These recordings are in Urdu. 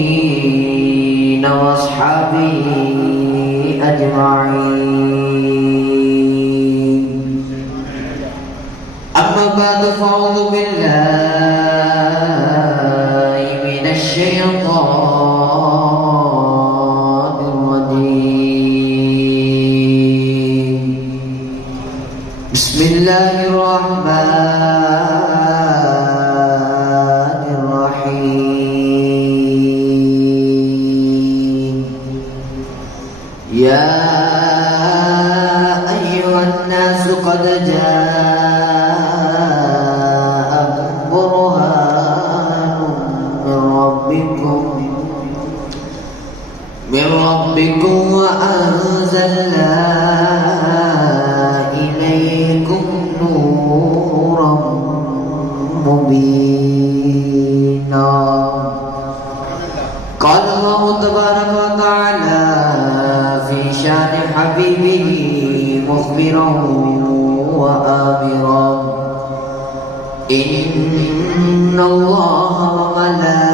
الطاهرين وأصحابه أجمعين. أما بعد فأعوذ بالله من الشيطان الرجيم. بسم الله الرحمن الرحيم. يا أيها الناس قد جاءكم برهان من ربكم وأنزلنا إليكم نورا مبينا. قال الله تبارك وتعالى في شان حبيبه مخبرا وآمرا: إن الله وملائكته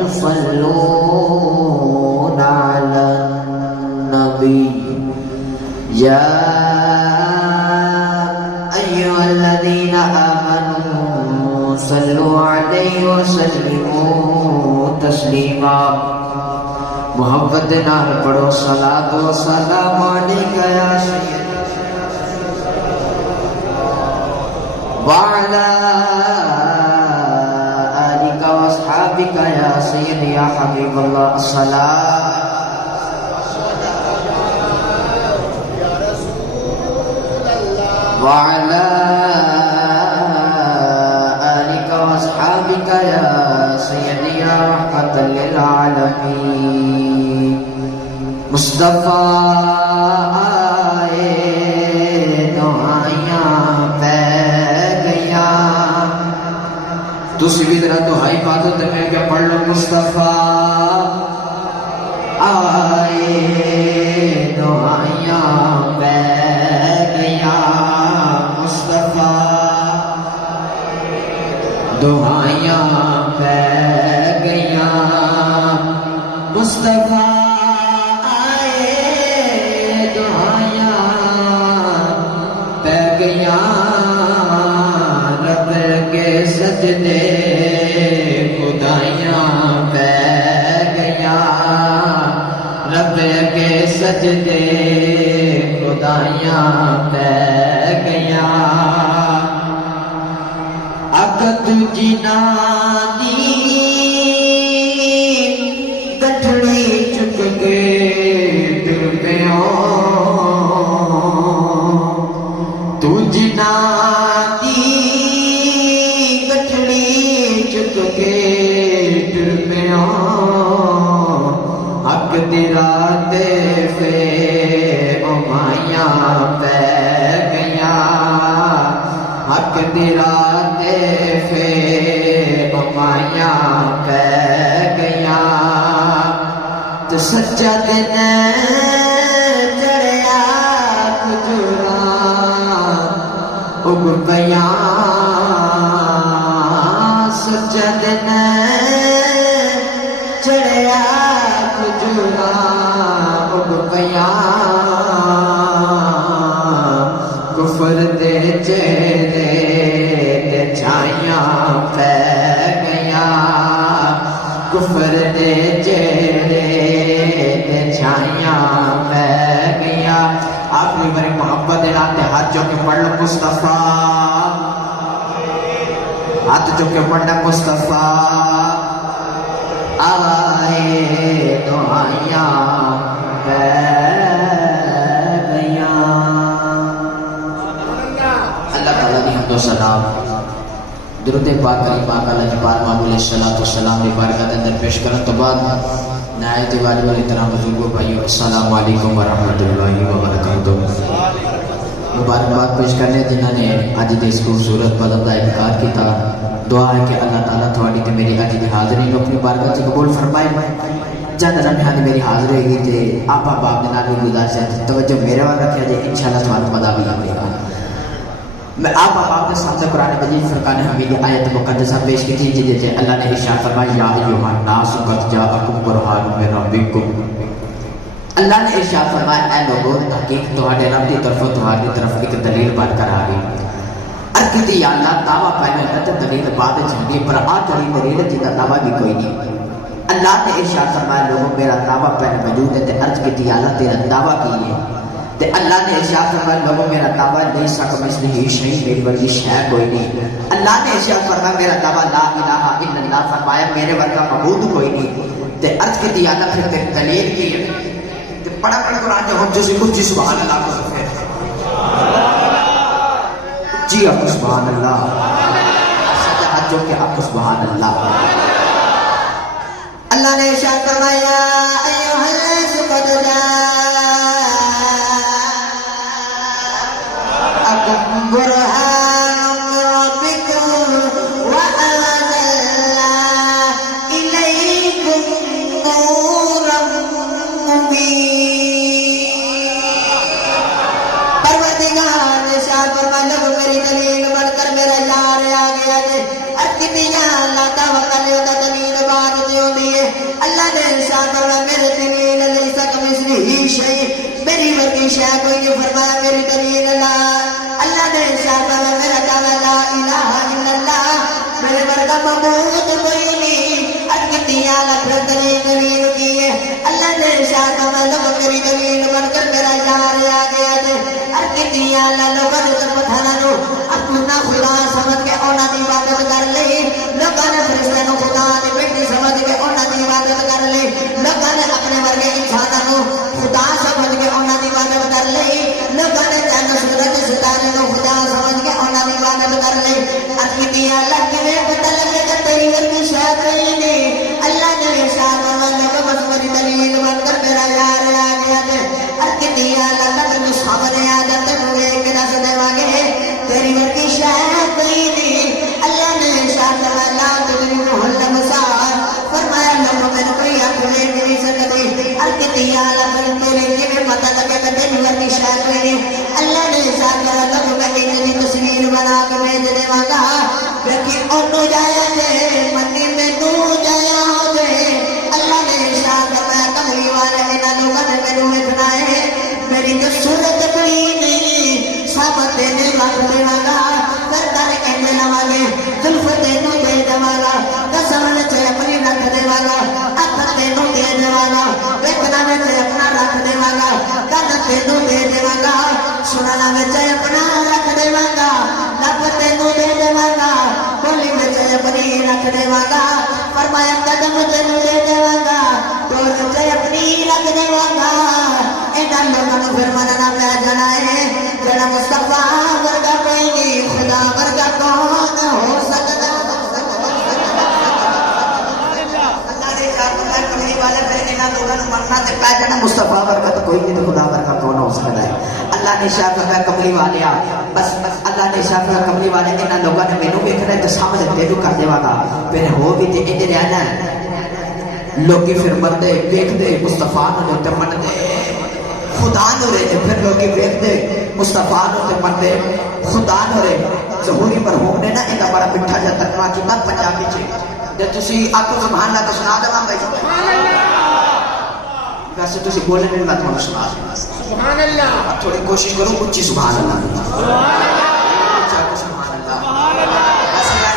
يصلون على النبي يا أيها الذين آمنوا صلوا عليه وسلموا تسلیما. محبت نال پڑھو صلاۃ و سلام علیک یا سید وعلى آلك واصحابك يا سيدي يا حبيب الله. الصلاة وعلى آلك واصحابك يا سيدي يا رحمة للعالمين. مصطفیٰ آئے دعائیاں پہ گیا. دوسری بھی طرح دعائی بات ہوتے میں کیا پڑھ لو. مصطفیٰ آئے دعائیاں پہ گیا. مصطفیٰ دعائیاں پہ گیا. مصطفیٰ رب کے سجدے خدائیاں پہ گیا. رب کے سجدے خدائیاں پہ گیا. اکت جنانی گٹھڑی چک کے در پیوں. تو جنانی گٹھڑی چک کے ٹر پیوں. حق تیرا فے امائیاں پہ گیا. حق تیرا فے امائیاں پہ گیا. تو سچا دن چڑھیا کجورا اگ بیان. سچا دن چڑھیا کجورا اگ بیان. کفر دے چہرے تے چھائیاں پہ گیا. کفر دے چہرے تے چھائیاں پہ گیا. آخری باری محبت دینا ہاتھ جو کے پڑھ لو. مصطفیٰ ہاتھ جو کے پڑھنا. مصطفیٰ آئے دعائیاں پہ گیا. اللہ تعالیٰ دی حمد و ثنا درود پاک علی پاک اللہ جبار معمول الصلاۃ والسلام دی برکت اندر پیش کرن تو بعد نہایت والی والی طرح بزرگوں بھائیو السلام علیکم ورحمۃ اللہ وبرکاتہ. مبارکباد پیش کرنے جنہوں نے اج دے اس خوبصورت مذہب کا انعقاد کیتا. دعا ہے کہ اللہ تعالیٰ تھوڑی تے میری اج دی حاضری نو اپنی برکت سے قبول فرمائے. جد رمحان میری حاضر ہوئی تے آپا باپ دے نال گزارش ہے توجہ میرے وال رکھیا جے انشاءاللہ تمہارا مزہ بھی آئے گا. میں آپ کے سامنے قرآن مجید فرقان حمید آیت مقدسہ پیش کی تھی جیسے اللہ نے ارشاد فرمایا یا ایھا الناس قد جاءکم برہان من ربکم. اللہ نے ارشاد فرمایا اے لوگوں تحقیق تمہارے رب کی تمہاری طرف ایک دلیل بن کر آ گئی. ارکتی یا اللہ دعویٰ پہلے ہوتا دلیل بعد چھڑی پر آ چڑی دلیل جی کا دعویٰ بھی کوئی نہیں. اللہ نے ارشاد فرمایا لوگوں میرا دعویٰ پہلے موجود ہے تے عرض کی تھی اللہ تیرا دعویٰ کی ہے تے اللہ نے ارشاد فرمایا لوگوں میرا دعویٰ نہیں سکم اس لیے شہید میری ورگی شے کوئی نہیں. اللہ نے ارشاد فرمایا میرا دعویٰ لا الہ الا اللہ فرمایا میرے ورگا معبود کوئی نہیں تے عرض کی تھی اللہ پھر تیری دلیل کی ہے تے پڑھا پڑھ قرآن جو ہم جسی کچھ سبحان اللہ کو سکتے جی آپ سبحان اللہ سجا حجوں کے آپ سبحان اللہ. اللہ نے ارشاد فرمایا ایھا الناس قد جاءکم برہان من ربکم وانزلنا الیکم نورا مبین. پروردگار نے ارشاد فرمایا لوگ میری دلیل بن کر میرا یار آ گیا ہے. اتیا اللہ توکل ہوتا دلیل بات جو دیے. اللہ نے ارشاد فرمایا میرے دلیل لیس کمثلہ شیء میری ورگی شے کوئی نہیں فرمایا میری دلیل لا. اللہ نے ارشاد فرمایا میرا دعویٰ لا الہ الا اللہ میرے ورگا معبود کوئی نہیں. اتیا اللہ دلیل کی ہے. اللہ نے ارشاد فرمایا لوگ میری دلیل بن کر میرا یار آ گیا ہے. اتیا اللہ لوگوں نے پتھراں نو اپنا خدا سمجھ کے انہاں دی عبادت کر لئی. لوگوں نے فرشتوں کو خدا دی بیٹی سمجھ کے انہاں دی عبادت کر لئی. لوگوں نے اپنے ورگے انساناں نو خدا سمجھ کے انہاں دی عبادت کر لئی. لوگوں نے چاند سورج ستارے نو خدا سمجھ کے انہاں دی عبادت کر لئی. اتیا اللہ کیویں پتہ لگے کہ تیری ورگی شے کوئی نہیں. اللہ نے ارشاد فرمایا لوگوں بس میری دلیل بن کر میرا یار آ گیا ہے. اتیا اللہ تینوں سامنے آ جاتے ویکھ کے دس دیواں گے تیری ورگی شے کوئی نہیں. اللہ نے ارشاد فرمایا لا تدرکہ الابصار فرمایا لوگوں میں کوئی آنکھ دیکھ نہیں سکتی. اتیا اللہ تیرے کیویں پتہ لگے کہ تیری ورگی شے کوئی نہیں. اللہ نے ارشاد فرمایا لوگوں میں ایک تصویر بنا کے بھیج دیواں گا کہ اونوں جایا جے منی مینوں جایا ہو جے. اللہ نے ارشاد فرمایا کملی والے انہاں لوگوں نے مینوں ویکھنا ہے میری تو صورت کوئی نہیں. سامت دینے لگ دیواں گا پھر در کہنے لواں گے زلف تینوں دے دیواں گا قسم وچ اپنی رکھ دیواں گا اکھ تینوں دے دیواں گا ویکھنا وچ اپنا رکھ دیواں گا کن تینوں دے دیواں گا سننا وچ اپنا رکھ دیواں گا لب تینوں دے دیواں گا بولی وچ اپنی رکھ دیواں گا. فرمایا قدم تینوں دے دیواں گا ڈور وچ اپنی رکھ دیواں گا. انہاں لوگاں نوں پھر مننا پہ جانا ہے جڑا مصطفیٰ ورگا کوئی نہیں خدا ورگا کون ہو سکتا. اللہ نے ارشاد فرمایا کملی والے پھر انہاں لوگاں نوں مننا تے پہ جانا مصطفیٰ ورگا تو کوئی نہیں تو خدا ورگا کون ہو سکتا ہے. اللہ نے ارشاد فرمایا کملی والے بس اللہ نے ارشاد فرمایا کملی والے انہاں لوگاں نے مینوں ویکھنا تے سامنے تینوں کر دیواں گا پھر ہو بھی تے انج رہنا لوکی پھر مردے ویکھدے مصطفیٰ نوں تے منتے خدا نو رہے پھر لوگی ویکھدے مصطفیٰ نو تے منتے خدا نو رہے. ظہوری مرحوم نے نا انہاں بڑا میٹھا جا ترجمہ کیتا پنجابی چ تے تسی آکھو سبحان اللہ تو سنا دواں گا. ویسے تسی بولے نہیں میں تمہیں سنا سبحان اللہ تھوڑی کوشش کروں اچھی سبحان اللہ سبحان اللہ.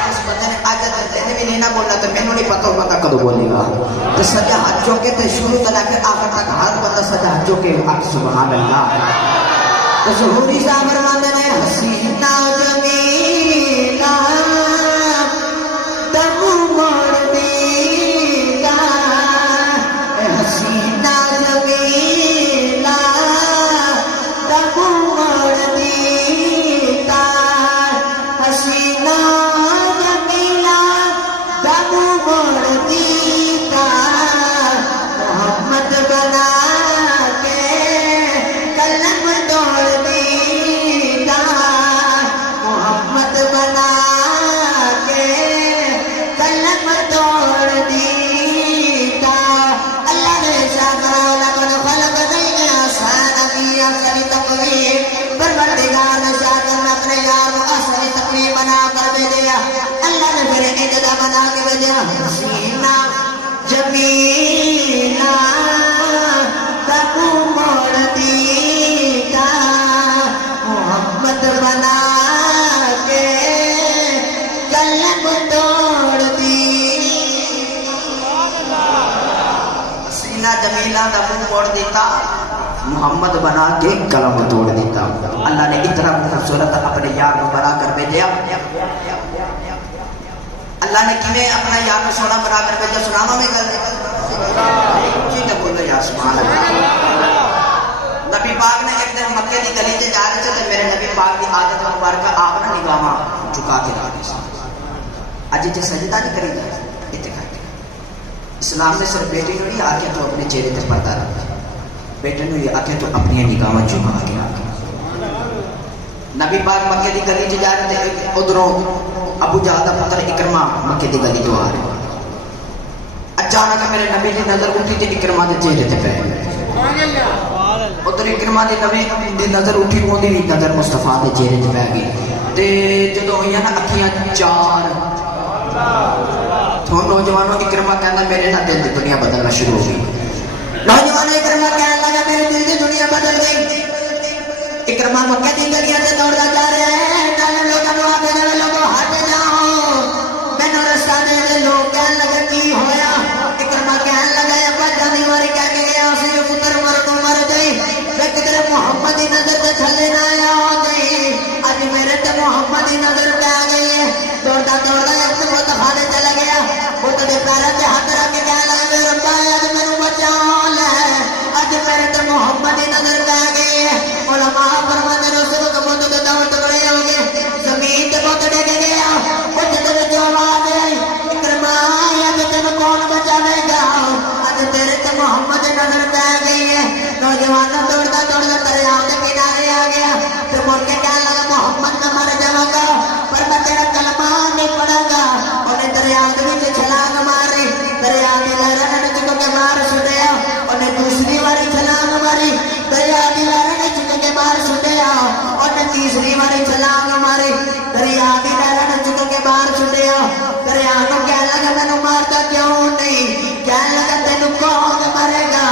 اس بندے نے آج تک بھی نہیں نہ بولنا تو مینوں نہیں پتہ ہوگا کدو بولے گا. تو سجا ہاتھ چوکے تے شروع تک کے آخر تک ہر بندہ سجا ہاتھ چوکے سبحان اللہ. تو ظہوری صاحب فرماتے ہیں حسینہ جمیلہ دم موڑ دیگا حسینہ جمیلہ دم موڑ دیگا حسینہ جمیلہ دم موڑ دیگا. محمد بنا کے قلم توڑ دیگا گیا اللہ نے میرے اجدا بنا کے بھیجا حسینہ جمیلہ تب موڑ دیتا محمد بنا کے قلم توڑ دی حسینہ جمیلہ تب موڑ دیتا محمد بنا کے قلم توڑ دیتا اللہ نے اتنا خوبصورت اپنے یار کو بنا کر بھیجا اللہ نے کیویں اپنا یار کو سونا بنا کر بھیجا سناوا میں گل جی تو بولو یا سبحان اللہ نبی پاک نے ایک دن مکے کی گلی سے جا رہے تھے میرے نبی پاک کی عادت مبارکہ آپ نے نگاہاں جھکا کے رکھتے سن اج جے سجدہ نہیں کری جائے اتنا اسلام نے صرف بیٹی کو نہیں آکھیا تو اپنے چہرے تے پردہ رکھ بیٹے نے یہ آکھیا تو اپنی نگاہاں جھکا کے رکھ نبی پاک مکے کی گلی سے جا رہے تھے ادھروں ابو جہل کا پتر اکرمہ مکے کی گلی تو آ رہے اچانک میرے نبی کی نظر اٹھی تے اکرمہ دے چہرے تے پے ادھر اکرمہ دی نبی دی نظر اٹھی اودی بھی نظر مصطفیٰ دے چہرے تے پے گئی تے جدوں ہوئیاں نا اکھیاں چار تو نوجوانوں اکرمہ کہندا میرے نا دل دی دنیا بدلنا شروع ہو گئی نوجوان اکرمہ کہنے لگا میرے دل دی دنیا بدل گئی اکرمہ مکہ دی گلیاں تے دوڑدا جا رہا ہے نال لوکاں نوں آکھے جاوے لوگو ہٹ جاؤ مینوں رستہ دے دے لوگ کہن لگے کی ہویا اکرمہ کہن لگا ابا جانی واری کہہ کے گیا اسی جو پتر مر تو مر گئی میں کدھر محمد دی نظر تے تھلے نہ آ گئی اج میرے تے محمد دی نظر پہ گئی ہے دوڑدا دوڑدا ایک بت کھانے چلا گیا بت دے پیراں تے ہاتھ رکھ کے کہن لگا میرے ربا اج مینوں بچا لے اج میرے تے محمد دی نظر پہ گئی ہے علماء فرماتے ہیں اس وقت بت دے دو ٹکڑے ہو گئے زمین تے بت ڈگ گیا بت دے وچ آواز آئی اکرمہ اج تینوں کون بچاوے گا اج تیرے تے محمد دی نظر پہ گئی ہے نوجوان دوڑدا دوڑدا دریا کے کنارے آ گیا پھر مڑ کے کہنے لگا محمد نہ مر جاواں گا پر میں تیرا کلمہ نہیں پڑھاں گا انہیں دریا دے وچ چھلانگ ماری دریا دی لہراں نے چک کے مار چھڈیا انہیں دوسری واری چھلانگ ماری دریا دی لہراں نے چک کے مار چھڈیا انہیں تیسری واری چھلانگ ماری دریا دی لہراں نے چک کے مار چھڈیا دریا نوں کہنے لگا مینوں مارتا کیوں نہیں کہنے لگا تینوں کون مرے گا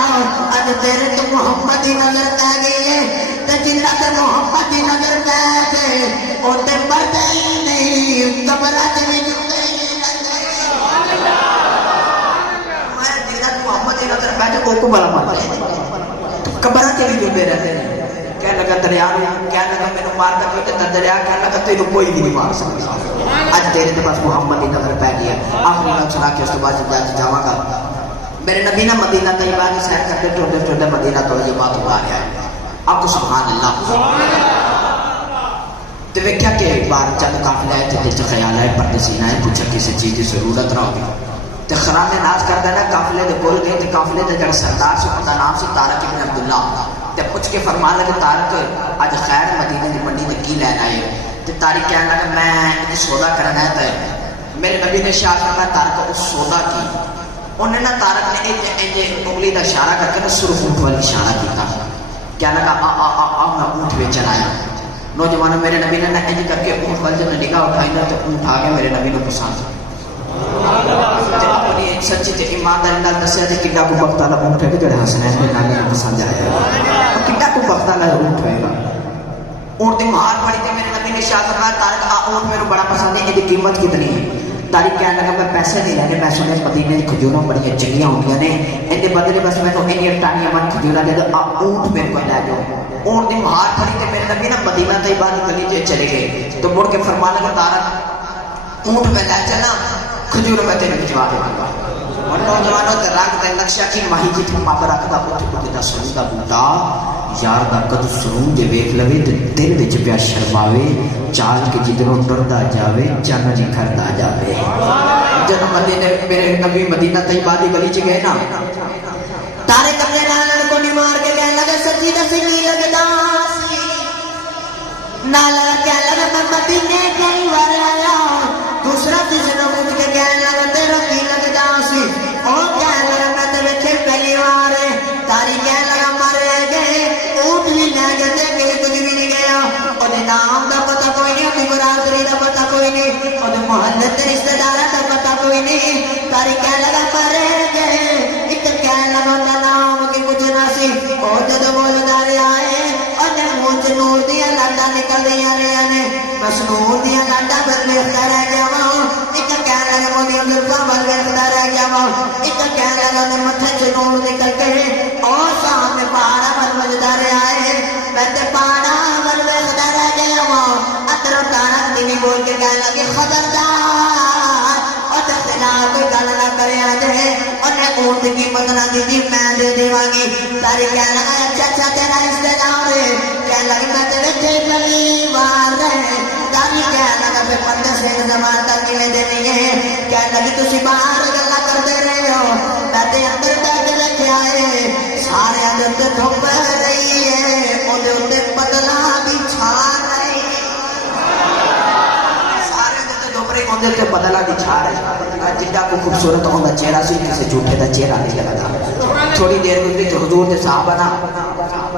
اج تیرے تو محمد دی نظر پہ گئی ہے تے جنہ تے محمد دی نظر پہ گئے او تے مرتے ہی نہیں قبراں تے وچ میں جنہ محمد دی نظر پہ گئے کو بلا مارے قبراں تے وچ ڈوبے رہتے ہیں کہنے لگا دریا کہنے لگا مینوں مارتا کیوں تے دریا کہنے لگا تینوں کوئی بھی نہیں مار سکتا اج تیرے تے بس محمد دی نظر پہ گئی ہے آخری گل سنا کے اس تو بعد جاواں گا میرے نبی نے مدینہ طیبہ کی سیر کرتے ٹوٹے ٹوٹے مدینہ طیبہ تو آ گیا اب تو سبحان اللہ تو ویکھیا کہ ایک بار جب قافلہ ہے تے دل خیال ہے پردیسی نہ پوچھا کسی چیز کی ضرورت نہ ہوگی تے خرام ناز کردا نا قافلے دے بول گئے تے قافلے دے جڑا سردار سی اوندا نام سی طارق ابن عبداللہ تے پوچھ کے فرمان لگے طارق اج خیر مدینے دی منڈی تے کی لین آئے تے طارق کہنے لگا میں سودا کرنا ہے تے میرے نبی نے ارشاد فرمایا طارق اس سودا کی انہیں نا طارق نے ایک انگلی کا اشارہ کر کے نا سرخ اونٹ والی اشارہ کیتا کیا لگا میں اونٹ بیچن آیا نوجوانوں میرے نبی نے نا ایج کر کے اونٹ والی جب نگاہ اٹھائی نا تو اونٹ آ گیا میرے نبی نے پسند اپنی سچی تے ایمانداری نال دسیا تے کڈا کو وقت والا اونٹ ہے کہ جڑا حسنین دے نبی نے پسند آیا کڈا کو وقت والا اونٹ ہوئے گا اونٹ دی مہار پڑی تے میرے نبی نے اشارہ فرمایا طارق اونٹ میرے بڑا پسند ہے اس کی قیمت کتنی ہے طارق کہنے لگا میں پیسے نہیں لینے میں سنے مدینے کی کھجوراں بڑی چنگیاں ہوندیاں نے ان دے بدلے بس مینوں انیاں ٹانیاں من کھجوراں دے دو اونٹ میرے کو لے جاؤ اونٹ دی مہار پڑی تے میرے نبی نا مدینہ طیبہ دی گلی تے چلے گئے تو مڑ کے فرمان لگا طارق اونٹ میں لے چلا کھجور میں تیرے بھجوا دے گا اور نوجوانوں تے رنگ تے نقشہ کی ماہی جی پاپ رکھدا اوتھے اوتھے دا سرو دا بوٹا یار دا قد سرو جے ویکھ لوے تے دل وچ پیا شرماوے چال کے جدروں ڈردا جاوے چن جی کردا جاوے جب مدینے میرے نبی مدینہ طیبہ دی گلی چ گئے نا طارق اپنے نال کو نہیں مار کے کہنے لگا سچی دس کی لگدا نال کہنے لگا میں مدینے کئی بار آیا دوسرا تیسرا پوچھ کے کہنے لگا تیرا کی لگدا سی او کہنے لگا میں تے ویکھے پہلی بار طارق کہنے لگا مارے گئے اونٹ بھی لے گئے تے کچھ بھی نہیں گیا اودے نام دا پتہ کوئی نہیں اودی برادری دا پتہ کوئی نہیں گی اور محلے کے رشتے دار کا پتا کوئی نہیں تاری کہہ لگا مرے گئے ایک کہہ لگا نام کی کچھ نہ سی اور جب بولدار آئے اور منہ سے نور دیا لاٹا نکل دیا رہے نے بس نور دیا لاٹا بس ویختا رہ گیا وہاں ایک کہہ لگا مولی عبدالفا بل ویختا رہ گیا وہاں ایک کہہ لگا نے متھے سے نور نکل کے اور سامنے پہاڑا بل وجدار آئے میں پہاڑا بل ویختا رہ گیا وہاں اتر تارک دینی بول کے کہہ لگے خبردار اور تختنا کوئی گل نہ کرے آجے اور نے اونٹ کی مدنہ دی دی میں دے دیوانگی تاری کہہ لگا اچھا تیرا رشتے دار کہہ لگے میں تیرے جیبلی وار رہے تاری کہہ لگا پھر پندے سے زمان تک میں دینی ہے کہہ لگی تسی باہر گلہ کر دے رہے ہو میں تے اندر بیٹھ رکھے آئے سارے عدد دھوپ رہی ہے اور دے اندر بدلا بھی چھار رہی سارے عدد دھوپ رہی اندر تے بدلا بھی چھار رہی جدہ کو خوبصورت ہوگا چہرہ سی کسی جھوٹے دا چہرہ نہیں لگا تھا تھوڑی دیر گزری تو حضور دے صحابہ نا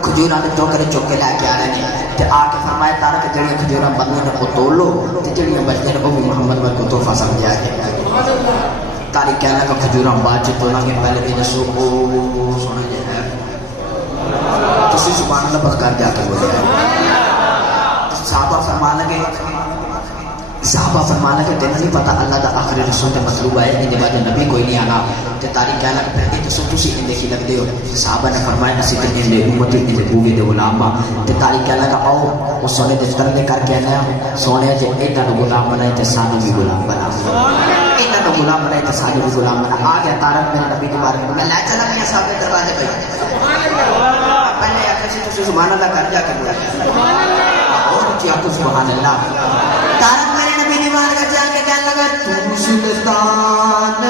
کھجورہ نے ٹوکرے چوک کے لائے کے آ رہے ہیں تے آ کے فرمائے تارا کہ جڑیاں کھجورہ بدلے نے کو تول لو تے جڑیاں بچنے نے کو بھی محمد ور کو تحفہ سمجھا کے تاریخ کہنا کہ کھجورہ بات چی تولا کے پہلے بھی نسو او سونا جائے ہے کسی سبحان اللہ بس کر جا کے بولے صحابہ فرمانا کہ تینا نہیں پتا اللہ دا آخری رسول تے مطلوب آئے اندے بعد نبی کوئی نہیں آنا تے تاریخ کہنا کہ پہلے تو سب تسی اندے کی لگ دے ہو صحابہ نے فرمایا اسی تے اندے امتی اندے بوگے دے غلامہ تے تاریخ کہنا کہ آؤ وہ سونے دے جتر دے کر کہنا ہے سونے جے اینا نو غلام بنائے تے سانی بھی غلام بنا اینا نو غلام بنائے تے سانی بھی غلام بنا آ گیا تارک میرے نبی کے بارے میں لائے چلا میاں صاحب کے دروازے پہ پہلے آخر سے تسی سبحان اللہ کر جا کے بولا اور اچھی آپ کو سبحان اللہ تارک میرے نبی نے مار کر جا کے کہنے لگا تو سلطان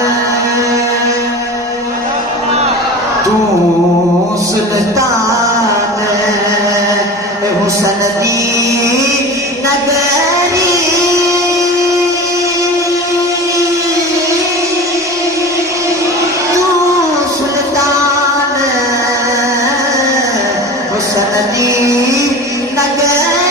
حسن دی نگری تو سلطان حسن دی نگری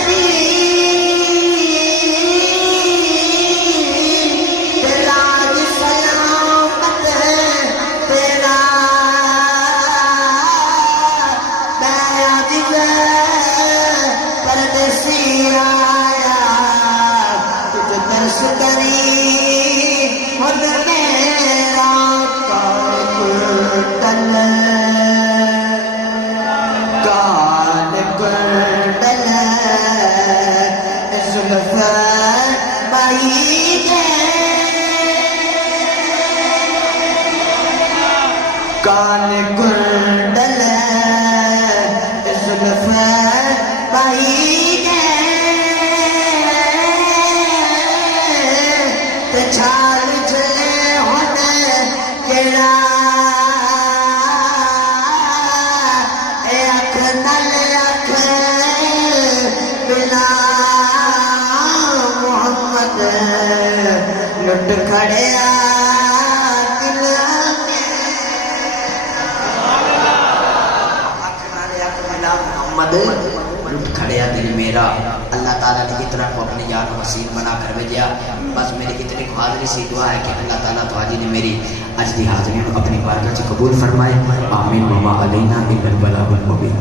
کان کنڈل زلف بائی گے تے چھال جلے ہونے کیڑا اے اکھ نل اکھ بنا محمد لٹ کھڑیا لٹ کھڑیا دل میرا اللہ تعالیٰ نے اتنا کو اپنے یار وسیل بنا کر بھیجا بس میری اتنی حاضری سی دعا ہے کہ اللہ تعالیٰ تو حاجی نے میری اجدی حاضری اپنی بارگاہ سے قبول فرمائے آمین وما علینا الا البلاغ المبین